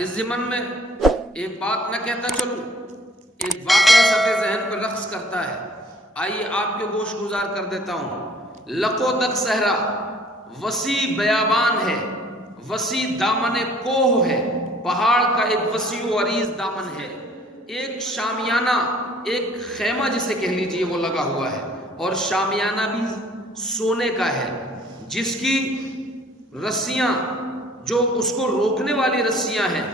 اس ضمن میں ایک بات نہ کہتا چلوں، ایک واقعہ سطح ذہن پر رقص کرتا ہے، آئیے آپ کے گوش گزار کر دیتا ہوں۔ لقو دق صحرا، وسیع بیابان ہے، وسیع دامن کوہ ہے، پہاڑ کا ایک وسیع و عریض دامن ہے، ایک شامیانہ، ایک خیمہ جسے کہہ لیجئے وہ لگا ہوا ہے، اور شامیانہ بھی سونے کا ہے، جس کی رسیاں، جو اس کو روکنے والی رسیاں ہیں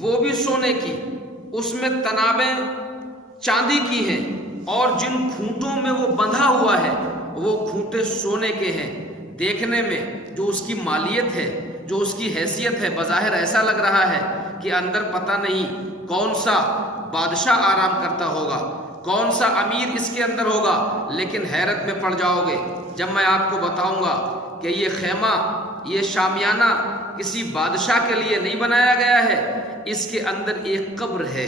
وہ بھی سونے کی، اس میں تنابیں چاندی کی ہیں، اور جن کھونٹوں میں وہ بندھا ہوا ہے وہ کھونٹے سونے کے ہیں۔ دیکھنے میں جو اس کی مالیت ہے، جو اس کی حیثیت ہے، بظاہر ایسا لگ رہا ہے کہ اندر پتہ نہیں کون سا بادشاہ آرام کرتا ہوگا، کون سا امیر اس کے اندر ہوگا، لیکن حیرت میں پڑ جاؤ گے جب میں آپ کو بتاؤں گا کہ یہ خیمہ، یہ شامیانہ کسی بادشاہ کے لیے نہیں بنایا گیا ہے، اس کے اندر ایک قبر ہے،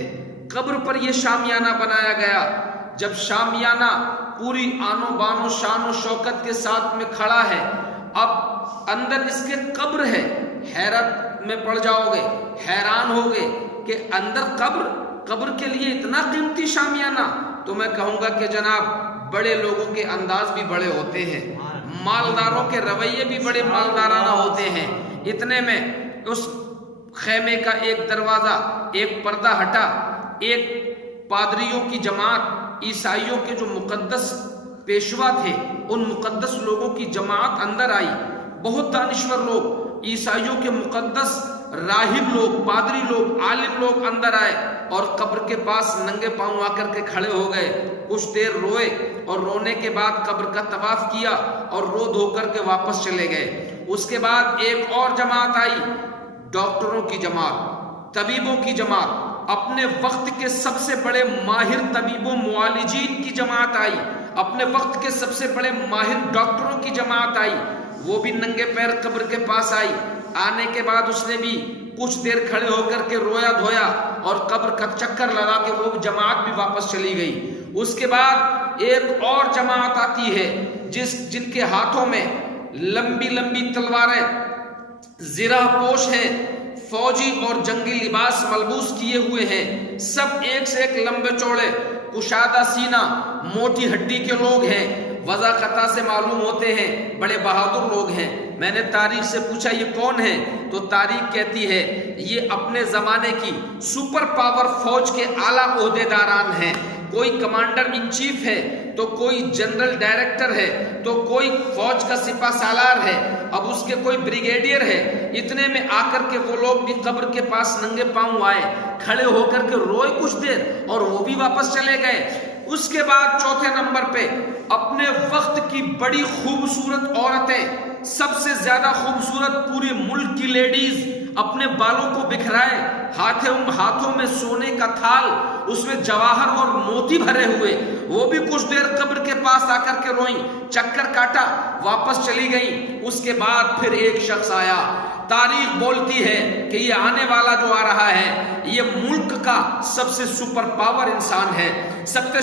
قبر پر یہ شامیانہ بنایا گیا۔ جب شامیانہ پوری آن و بان و شان و شوکت کے ساتھ میں کھڑا ہے، اب اندر اس کے قبر ہے، حیرت میں پڑ جاؤ گے، حیران ہوگے کہ اندر قبر کے لیے اتنا قیمتی شامیانہ۔ تو میں کہوں گا کہ جناب، بڑے لوگوں کے انداز بھی بڑے ہوتے ہیں، مالداروں کے رویے بھی بڑے مالدارانہ ہوتے ہیں۔ اتنے میں اس خیمے کا ایک دروازہ، ایک پردہ ہٹا، ایک پادریوں کی جماعت، عیسائیوں کے جو مقدس پیشوا تھے، ان مقدس لوگوں کی جماعت اندر آئی، بہت دانشور لوگ، عیسائیوں کے مقدس راہب لوگ، پادری لوگ، عالم لوگ اندر آئے، اور قبر کے پاس ننگے پاؤں آ کر کے کھڑے ہو گئے، کچھ دیر روئے، اور رونے کے بعد قبر کا طواف کیا اور رو دھو کر کے واپس چلے گئے۔ اس کے بعد ایک اور جماعت آئی، ڈاکٹروں کی جماعت، طبیبوں کی جماعت، اپنے وقت کے سب سے بڑے ماہر طبیبوں معالجین کی جماعت آئی، اپنے وقت کے سب سے بڑے ماہر ڈاکٹروں کی جماعت آئی، وہ بھی ننگے پیر قبر کے پاس آئی۔ آنے کے بعد اس نے بھی کچھ دیر کھڑے ہو کر کے رویا دھویا، اور قبر کا چکر لگا کے وہ جماعت بھی واپس چلی گئی۔ اس کے بعد ایک اور جماعت آتی ہے جن کے ہاتھوں میں لمبی لمبی تلواریں، زرہ پوش ہیں، فوجی اور جنگی لباس ملبوس کیے ہوئے ہیں، سب ایک سے ایک لمبے چوڑے، کشادہ سینہ، موٹی ہڈی کے لوگ ہیں، وضاحت سے معلوم ہوتے ہیں بڑے بہادر لوگ ہیں۔ میں نے تاریخ سے پوچھا یہ کون ہے، تو تاریخ کہتی ہے یہ اپنے زمانے کی سپر پاور فوج کے اعلیٰ عہدیداران ہیں۔ کوئی کمانڈر ان چیف ہے، تو کوئی جنرل ڈائریکٹر ہے، تو کوئی فوج کا سپہ سالار ہے، اب اس کے کوئی بریگیڈیئر ہے۔ اتنے میں آ کر کے وہ لوگ بھی قبر کے پاس ننگے پاؤں آئے، کھڑے ہو کر کے روئے کچھ دیر، اور وہ بھی واپس چلے گئے۔ اس کے بعد چوتھے نمبر پہ اپنے وقت کی بڑی خوبصورت عورتیں، سب سے زیادہ خوبصورت پورے ملک کی لیڈیز، اپنے بالوں کو بکھرائے، ہاتھوں میں سونے کا تھال، اس میں جواہر اور موتی بھرے ہوئے، وہ بھی کچھ دیر قبر کے پاس آ کر کے روئیں، چکر کاٹا، واپس چلی گئیں۔ اس کے بعد پھر ایک شخص آیا، تاریخ بولتی ہے کہ یہ آنے والا جو آ رہا ہے یہ ملک کا سب سے سپر پاور انسان ہے، سب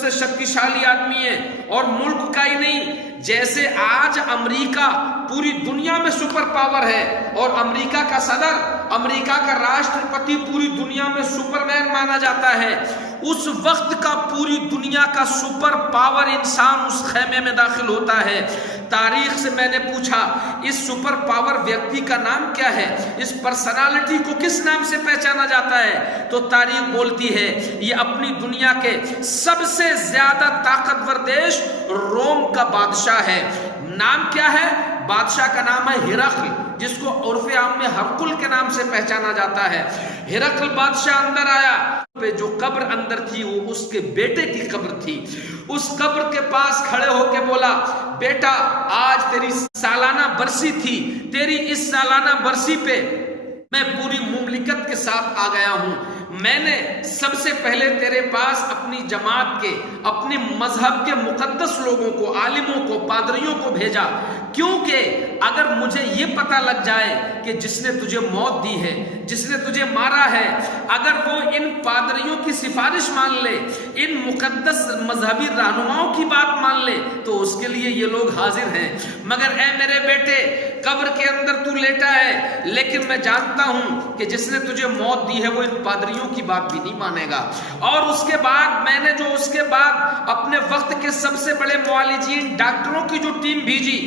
سے شکتیشالی آدمی ہے، اور ملک کا ہی نہیں، جیسے آج امریکہ پوری دنیا میں سپر پاور ہے، اور امریکہ کا صدر، امریکہ کا راشٹرپتی پوری دنیا میں سپرمین مانا جاتا ہے، اس وقت کا پوری دنیا کا سپر پاور انسان اس خیمے میں داخل ہوتا ہے۔ تاریخ سے میں نے پوچھا اس سپر پاور ویکتی کا نام کیا ہے، اس پرسنالٹی کو کس نام سے پہچانا جاتا ہے، تو تاریخ بولتی ہے یہ اپنی دنیا کے سب سے زیادہ طاقتور دیش روم کا بادشاہ ہے۔ نام کیا ہے؟ بادشاہ کا نام ہے ہرقل، جس کو عرف عام میں ہرقل کے نام سے پہچانا جاتا ہے۔ ہرقل بادشاہ اندر آیا، جو قبر اندر تھی وہ اس کے بیٹے کی قبر تھی۔ اس قبر کے پاس کھڑے ہو کے بولا، بیٹا آج تیری سالانہ برسی تھی، تیری اس سالانہ برسی پہ میں پوری مملکت کے ساتھ آ گیا ہوں۔ میں نے سب سے پہلے تیرے پاس اپنی جماعت کے، اپنے مذہب کے مقدس لوگوں کو، عالموں کو، پادریوں کو بھیجا کیونکہ اگر مجھے یہ پتہ لگ جائے کہ جس نے تجھے موت دی ہے، جس نے تجھے مارا ہے، اگر وہ ان پادریوں کی سفارش مان لے، ان مقدس مذہبی رہنماؤں کی بات مان لے، تو اس کے لیے یہ لوگ حاضر ہیں۔ مگر اے میرے بیٹے، قبر کے اندر تو لیٹا ہے، لیکن میں جانتا ہوں کہ جس نے تجھے موت دی ہے وہ ان پادریوں کی بات بھی نہیں مانے گا۔ اور اس کے بعد میں نے جو اس کے بعد اپنے وقت کے سب سے بڑے معالجین ڈاکٹروں کی جو ٹیم بھیجی،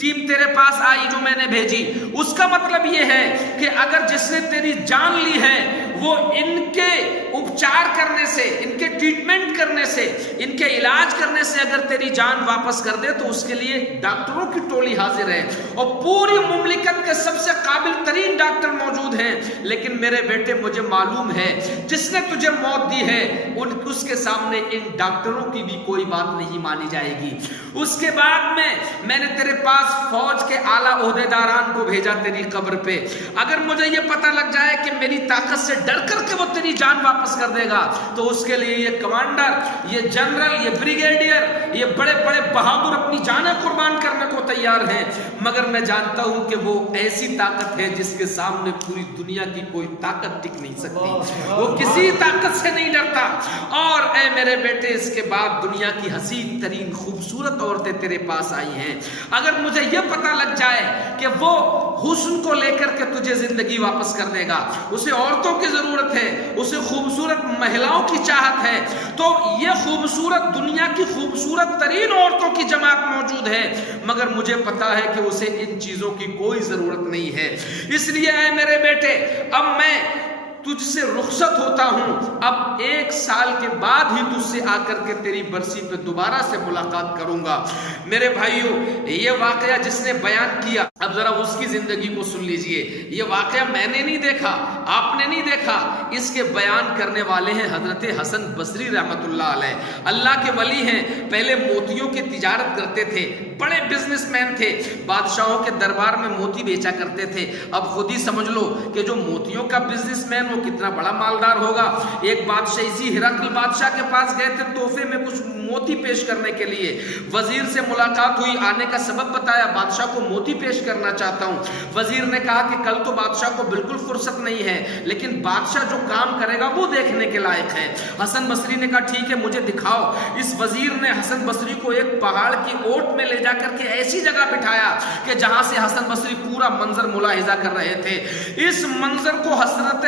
ٹیم تیرے پاس آئی جو میں نے بھیجی، اس کا مطلب یہ ہے کہ اگر جس نے تیری جان لی ہے وہ ان کے اپچار کرنے سے، ان کے ٹریٹمنٹ کرنے سے، ان کے علاج کرنے سے اگر تیری جان واپس کر دے تو اس کے لیے ڈاکٹروں کی ٹولی حاضر ہے، اور پوری مملکت کے سب سے قابل ترین ڈاکٹر موجود ہیں۔ لیکن میرے بیٹے مجھے معلوم ہے جس نے تجھے موت دی ہے اس کے سامنے ان ڈاکٹروں کی بھی کوئی بات نہیں مانی جائے گی۔ اس کے بعد میں نے تیرے پاس فوج کے اعلیٰ عہدیداران کو بھیجا تیری قبر پہ۔ اگر مجھے یہ پتہ لگ جائے کہ میری طاقت سے ڈر کر کے وہ تیری جان واپس کر دے گا تو اس کے لیے یہ کمانڈر، یہ جنرل، یہ بریگیڈیئر، یہ بڑے بڑے بہادر اپنی جانیں قربان کرنے کو تیار ہیں۔ مگر میں جانتا ہوں کہ وہ ایسی طاقت ہے جس کے سامنے پوری دنیا کی کوئی طاقت ٹک نہیں سکتی، وہ کسی طاقت سے نہیں ڈرتا۔ اور اے میرے بیٹے، اس کے بعد دنیا کی حسین ترین خوبصورت عورتیں تیرے پاس آئی ہیں۔ اگر مجھے یہ پتہ لگ جائے کہ وہ حسن کو لے کر کے تجھے زندگی واپس کر دے گا، اسے عورتوں کی ضرورت ہے، اسے خوبصورت مہلاؤں کی چاہت ہے، تو یہ خوبصورت دنیا کی خوبصورت ترین عورتوں کی جماعت موجود ہے، مگر مجھے پتا ہے کہ اسے ان چیزوں کی کوئی ضرورت نہیں ہے۔ اس لیے اے میرے بیٹے، اب میں تجھ سے رخصت ہوتا ہوں، اب 1 سال کے بعد ہی تجھ سے آ کر کے تیری برسی پہ دوبارہ سے ملاقات کروں گا۔ میرے بھائیوں، یہ واقعہ جس نے بیان کیا، اب ذرا اس کی زندگی کو سن لیجئے۔ یہ واقعہ میں نے نہیں دیکھا، آپ نے نہیں دیکھا، اس کے بیان کرنے والے ہیں حضرت حسن بصری رحمت اللہ علیہ، اللہ کے ولی ہیں۔ پہلے موتیوں کی تجارت کرتے تھے، بڑے بزنس مین تھے، بادشاہوں کے دربار میں موتی بیچا کرتے تھے۔ اب خود ہی سمجھ لو کہ جو موتیوں کا بزنس مین وہ کتنا بڑا مالدار ہوگا۔ ایک بادشاہ اسی ہرقل بادشاہ کے پاس گئے تھے تحفے میں کچھ موتی پیش کرنے کے لیے، وزیر سے ملاقات ہوئی، آنے کا سبب بتایا، بادشاہ کو موتی پیش کرنا چاہتا ہوں۔ وزیر نے کہا کہ کل تو بادشاہ کو بالکل فرصت نہیں ہے، لیکن بادشاہ جو کام کرے گا وہ دیکھنے کے لائق ہے۔ حسن بصری نے کہا ٹھیک ہے، مجھے دکھاؤ۔ اس وزیر نے حسن بصری کو ایک پہاڑ کی اوٹ میں لے جا کر کے ایسی جگہ بٹھایا کہ جہاں سے حسن بصری پورا منظر ملاحظہ کر رہے تھے۔ اس منظر کو حضرت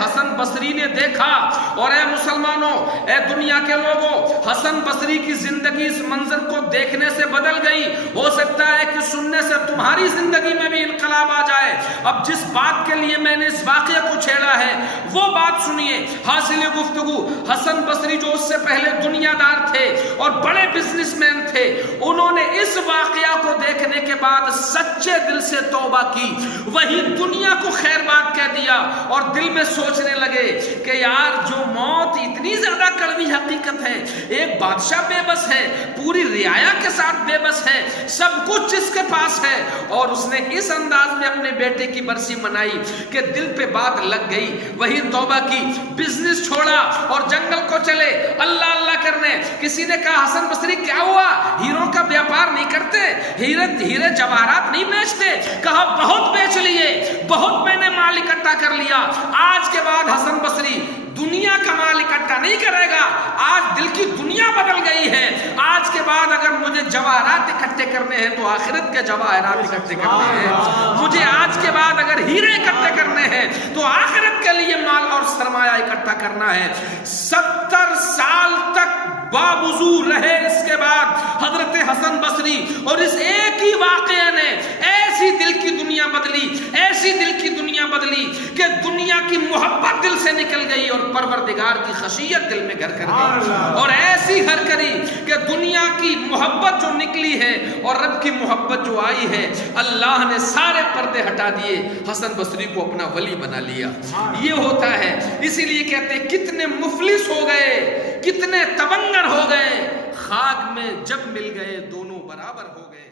حسن بصری نے دیکھا، اور اے مسلمانوں، اے دنیا کے لوگوں، حسن بصری کی زندگی اس منظر کو دیکھنے سے بدل گئی۔ ہو سکتا ہے کہ سننے سے تمہاری زندگی میں بھی انقلاب آ جائے۔ اب جس بات کے لیے میں نے اس واقعے کو چھیڑا ہے وہ بات سنیے۔ حاصل گفتگو، حسن بصری جو اس سے پہلے دنیا دار تھے اور بڑے بزنس مین تھے، انہوں نے اس واقعہ کو دیکھنے کے بعد سچے دل سے توبہ کی، وہی دنیا کو خیر بات کہہ دیا، اور دل میں سوچنے لگے کہ یار جو موت اتنی زیادہ کڑوی حقیقت ہے، ایک بادشاہ بے بس ہے، پوری رعایا کے ساتھ بے بس ہے، سب کچھ اس کے پاس ہے، اور اس نے اس انداز میں اپنے بیٹے کی برسی منائی کہ دل پہ بات لگ گئی، وہی توبہ کی، بزنس چھوڑا اور جنگل کو چلے اللہ اللہ کرنے۔ کسی نے کہا حسن بصری کیا ہوا، ہیروں کا بیاپار نہیں کرتے، ہیرے جواہرات نہیں بیچتے؟ کہا بہت بیچ لیے، بہت میں نے مال اکٹھا کر لیا، آج کے بعد حسن بصری دنیا کا مال اکٹھا نہیں کرے گا، آج دل کی دنیا بدل گئی ہے، آج کے بعد اگر مجھے جواہرات اکٹھے کرنے ہیں تو آخرت کے جواہرات اکٹھے کرنے ہیں، مجھے آج کے بعد اگر ہیرے اکٹھے کرنے ہیں تو آخرت کے لیے مال اور سرمایہ اکٹھا کرنا ہے۔ 70 سال تک باوضو رہے اس کے بعد حضرت حسن بصری، اور اس ایک ہی واقعے نے ایسی دل کی دنیا بدلی، ایسی دل کی دنیا بدلی کہ دنیا کی محبت دل سے نکل گئی اور پروردگار کی خشیت دل میں گھر کر گئی، اور ایسی گھر کری کہ دنیا کی محبت جو نکلی ہے اور رب کی محبت جو آئی ہے، اللہ نے سارے پردے ہٹا دیے، حسن بصری کو اپنا ولی بنا لیا۔ یہ ہوتا ہے، اسی لیے کہتے ہیں کتنے مفلس ہو گئے، کتنے تونگر ہو گئے، خاک میں جب مل گئے دونوں برابر ہو گئے۔